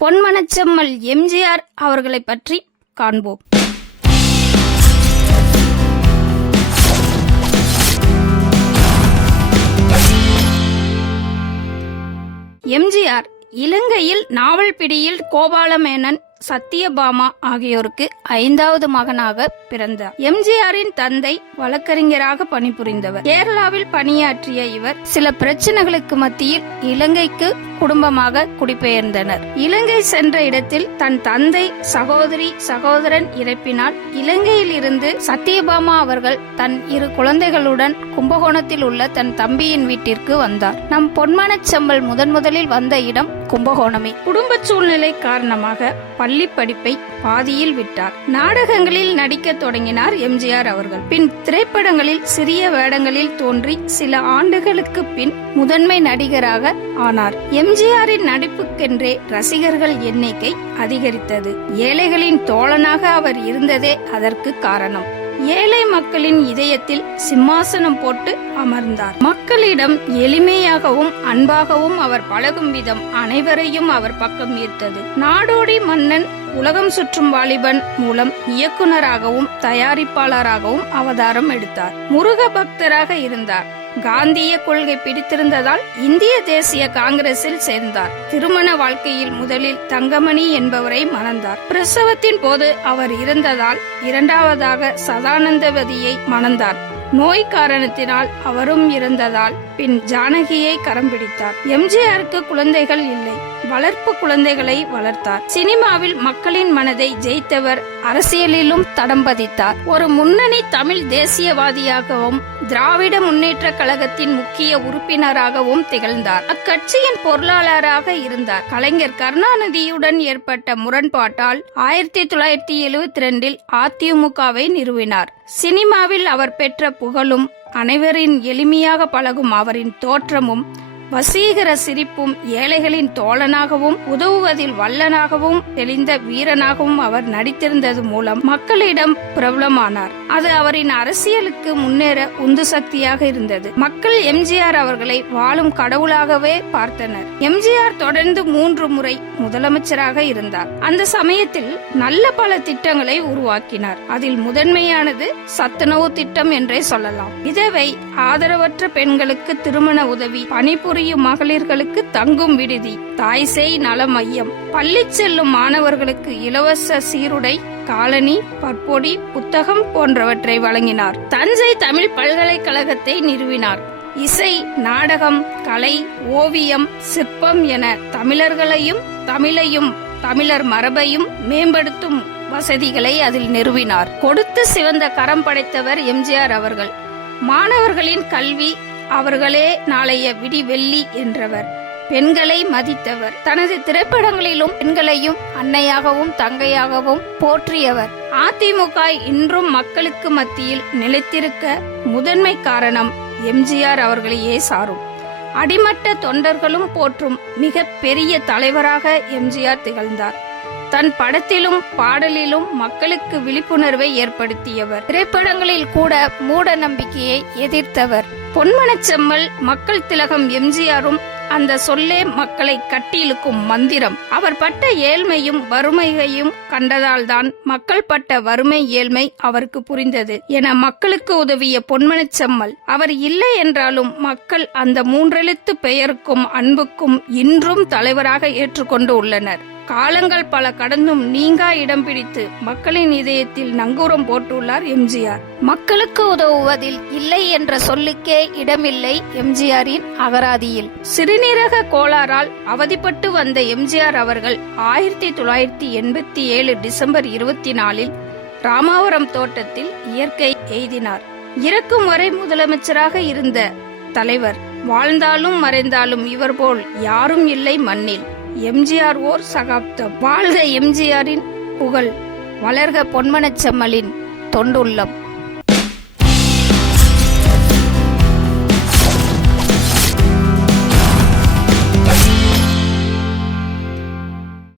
பொன்மனச்செம்மல் எம்ஜிஆர் அவர்களை பற்றி காண்போம். எம்ஜிஆர் இலங்கையில் நாவல் பிடியில் கோபாலமேனன், சத்தியபாமா ஆகியோருக்கு 5வது மகனாக பிறந்தார். எம்ஜிஆரின் தந்தை வழக்கறிஞராக பணிபுரிந்தவர். கேரளாவில் பணியாற்றிய இவர் சில பிரச்சனைகளுக்கு மத்தியில் இலங்கைக்கு குடும்பமாக குடிபெயர்ந்தனர். இலங்கை சென்ற இடத்தில் தன் தந்தை, சகோதரி, சகோதரன் இறப்பினால் இலங்கையில் இருந்து சத்தியபாமா அவர்கள் தன் 2 குழந்தைகளுடன் கும்பகோணத்தில் உள்ள தன் தம்பியின் வீட்டிற்கு வந்தார். நம் பொன்மனச்செம்மல் முதலில் வந்த இடம் கும்பகோணமே. குடும்ப சூழ்நிலை காரணமாக பள்ளி படிப்பை பாதியில் விட்டார். நாடகங்களில் நடிக்க தொடங்கினார் எம்ஜிஆர் அவர்கள். பின் திரைப்படங்களில் சிறிய வேடங்களில் தோன்றி சில ஆண்டுகளுக்கு பின் முதன்மை நடிகராக ஆனார். எம்ஜிஆரின் நடிப்புக்கென்றே ரசிகர்கள் எண்ணிக்கை அதிகரித்தது. ஏழைகளின் தோழனாக அவர் இருந்ததே அதற்கு காரணம். ஏழை மக்களின் இதயத்தில் சிம்மாசனம் போட்டு அமர்ந்தார். மக்களிடம் எளிமையாகவும் அன்பாகவும் அவர் பழகும் விதம் அனைவரையும் அவர் பக்கம் ஈர்த்தது. நாடோடி மன்னன், உலகம் சுற்றும் வாலிபன் மூலம் இயக்குனராகவும் தயாரிப்பாளராகவும் அவதாரம் எடுத்தார். முருக பக்தராக இருந்தார். காந்திய கொள்கை பிடித்திருந்ததால் இந்திய தேசிய காங்கிரஸில் சேர்ந்தார். திருமண வாழ்க்கையில் முதலில் தங்கமணி என்பவரை மணந்தார். பிரசவத்தின் போது அவர் இறந்ததால் 2வதாக சதானந்தவதியை மணந்தார். நோய் காரணத்தினால் அவரும் இறந்ததால் பின் ஜானகியை கரம் பிடித்தார். எம்ஜிஆருக்கு குழந்தைகள் இல்லை. வளர்ப்பு குழந்தைகளை வளர்த்தார். சினிமாவில் மக்களின் மனதை ஜெயித்தவர். அரசியலிலும் தடம் பதித்தார். ஒரு முன்னணி தமிழ் தேசியவாதியாகவும் திராவிட முன்னேற்ற கழகத்தின் முக்கிய உறுப்பினராகவும் திகழ்ந்தார். அக்கட்சியின் பொருளாளராக இருந்தார். கலைஞர் கருணாநிதியுடன் ஏற்பட்ட முரண்பாட்டால் 1972 அதிமுகவை நிறுவினார். சினிமாவில் அவர் பெற்ற புகழும், அனைவரின் எளிமையாக பழகும் அவரின் தோற்றமும், வசீகர சிரிப்பும், ஏழைகளின் தோழனாகவும் உதவுவதில் வல்லனாகவும் தெளிந்த வீரனாகவும் அவர் நடித்திருந்தது மூலம் மக்களிடம் பிரபலமானார். அது அவரின் அரசியலுக்கு முன்னேற உந்து சக்தியாக இருந்தது. மக்கள் எம்ஜிஆர் அவர்களை வாழும் கடவுளாகவே பார்த்தனர். எம்ஜிஆர் தொடர்ந்து 3 முறை முதலமைச்சராக இருந்தார். அந்த சமயத்தில் நல்ல பல திட்டங்களை உருவாக்கினார். அதில் முதன்மையானது சத்துணவு திட்டம் என்றே சொல்லலாம். விதவை, ஆதரவற்ற பெண்களுக்கு திருமண உதவி, பணிபுரியும் மகளிர்களுக்கு தங்கும் விடுதி, தாய் சேய் நல மையம், பள்ளி செல்லும் மாணவர்களுக்கு இலவச சீருடை, காலனி, பற்பொடி, புத்தகம் போன்றவற்றை வழங்கினார். தஞ்சை தமிழ் பல்கலைக்கழகத்தை நிறுவினார். இசை, நாடகம், கலை, ஓவியம், சிற்பம் என தமிழர்களையும் தமிழையும் தமிழர் மரபையும் மேம்படுத்தும் வசதிகளை அதில் நிறுவினார். கொடுத்து சிவந்த கரம் படைத்தவர் எம்ஜிஆர் அவர்கள். மாணவர்களின் கல்வி அவர்களே நாளைய விடிவெள்ளி என்றவர். பெண்களை மதித்தவர். தனது திரைப்படங்களிலும் பெண்களையும் அன்னையாகவும் தங்கையாகவும் போற்றியவர். அதிமுக இன்றும் மக்களுக்கு மத்தியில் நிலைத்திருக்க முதன்மை காரணம் எம்ஜிஆர் அவர்களையே சாரும். அடிமட்ட தொண்டர்களும் போற்றும் மிக பெரிய தலைவராக எம்ஜிஆர் திகழ்ந்தார். தன் படத்திலும் பாடலிலும் மக்களுக்கு விழிப்புணர்வை ஏற்படுத்தியவர். திரைப்படங்களில் கூட மூட நம்பிக்கையை எதிர்த்தவர். பொன்மனச்செம்மல், மக்கள் திலகம் எம்ஜிஆரும் அந்த சொல்லே மக்களை கட்டியிழுக்கும் மந்திரம். அவர் பட்ட ஏழ்மையும் வறுமையையும் கண்டதால்தான் மக்கள் பட்ட வறுமை ஏழ்மை அவருக்கு புரிந்தது என மக்களுக்கு உதவிய பொன்மனச்செம்மல். அவர் இல்லை என்றாலும் மக்கள் அந்த 3 எழுத்து பெயருக்கும் அன்புக்கும் இன்றும் தலைவராக ஏற்றுக்கொண்டு உள்ளனர். காலங்கள் பல கடந்தும் நீங்கா இடம் பிடித்து மக்களின் இதயத்தில் நங்கூரம் போட்டுள்ளார் எம்ஜிஆர். மக்களுக்கு உதவுவதில் இல்லை என்ற சொல்லுக்கே இடமில்லை எம்ஜிஆரின் அகராதியில். சிறுநீரக கோளாறால் அவதிப்பட்டு வந்த எம்ஜிஆர் அவர்கள் 1987 டிசம்பர் 24 ராமாவரம் தோட்டத்தில் இயற்கை எய்தினார். இறக்கும் வரை முதலமைச்சராக இருந்த தலைவர். வாழ்ந்தாலும் மறைந்தாலும் இவர் போல் யாரும் இல்லை மண்ணில். எம்ஜிஆர் ஓர் சகாப்தம். வாழ்க எம்ஜிஆரின் புகழ், வளர்க பொன்மனச்செம்மலின் தொண்டுள்ளம்.